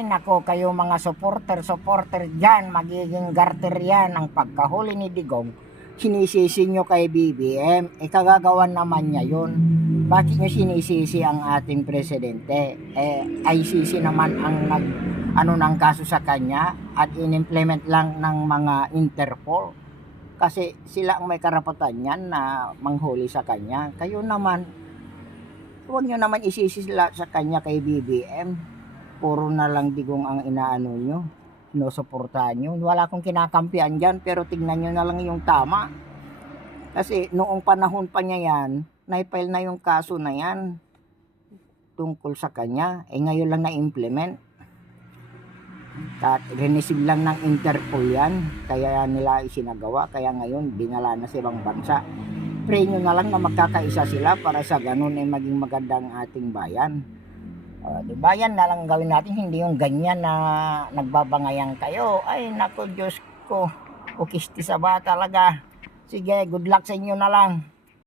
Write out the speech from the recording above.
Nako kayo mga supporter dyan, magiging garter yan ang pagkahuli ni Digong. Sinisisi nyo kay BBM, kagagawan naman niya yun. Bakit nyo sinisisi ang ating presidente? ICC naman ang ng kaso sa kanya at in-implement lang ng mga Interpol. Kasi sila ang may karapatan yan na manghuli sa kanya. Kayo naman, huwag nyo naman isisi sila sa kanya kay BBM. Puro na lang Digong ang inaano nyo, sinusuportahan nyo. Wala akong kinakampihan dyan, pero tignan nyo na lang yung tama. Kasi noong panahon pa niya yan, na-file na yung kaso na yan tungkol sa kanya. Ngayon lang na-implement. Renisib lang ng Interpol yan, kaya nila isinagawa. Kaya ngayon, dinala na sa ibang bansa. Pray nyo na lang na magkakaisa sila para sa ganun ay maging magandang ating bayan. Diba yan na lang gawin natin, hindi yung ganyan na nagbabangayan kayo. Ay nako Diyos ko, ukisti sa ba talaga. Sige, good luck sa inyo na lang.